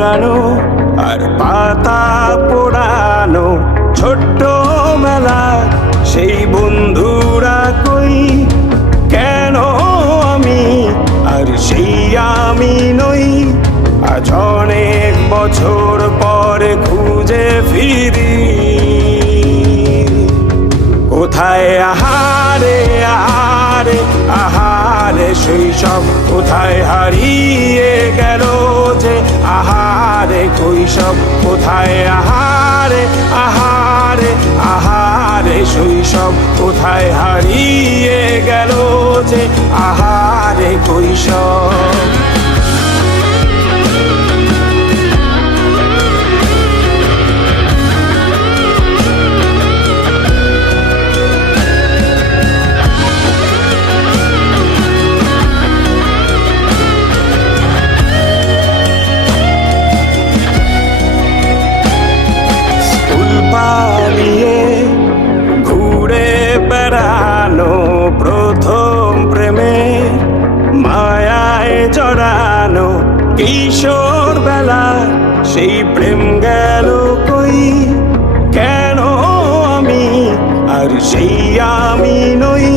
পোড়ানো আর পাতা পোড়ানো ছোট্ট মেলা সেই বন্ধুরা কই কেন আমি আর সেই আমি নই আজ অনেক বছর পরে খুঁজে ফিরি কোথায় আহারে আহারে আহারে শৈশব কোথায় হারিয়ে গেল যে আহারে কৈশব কোথায় আহারে আহারে আহারে শৈশব কোথায় হারিয়ে গেল যে আহারে কৈশব পালিয়ে ঘুরে বেড়ানো প্রথম প্রেমে মায়ায় জড়ানো কিশোর বেলা সেই প্রেম গেল কই কেন আমি আর সেই আমি নই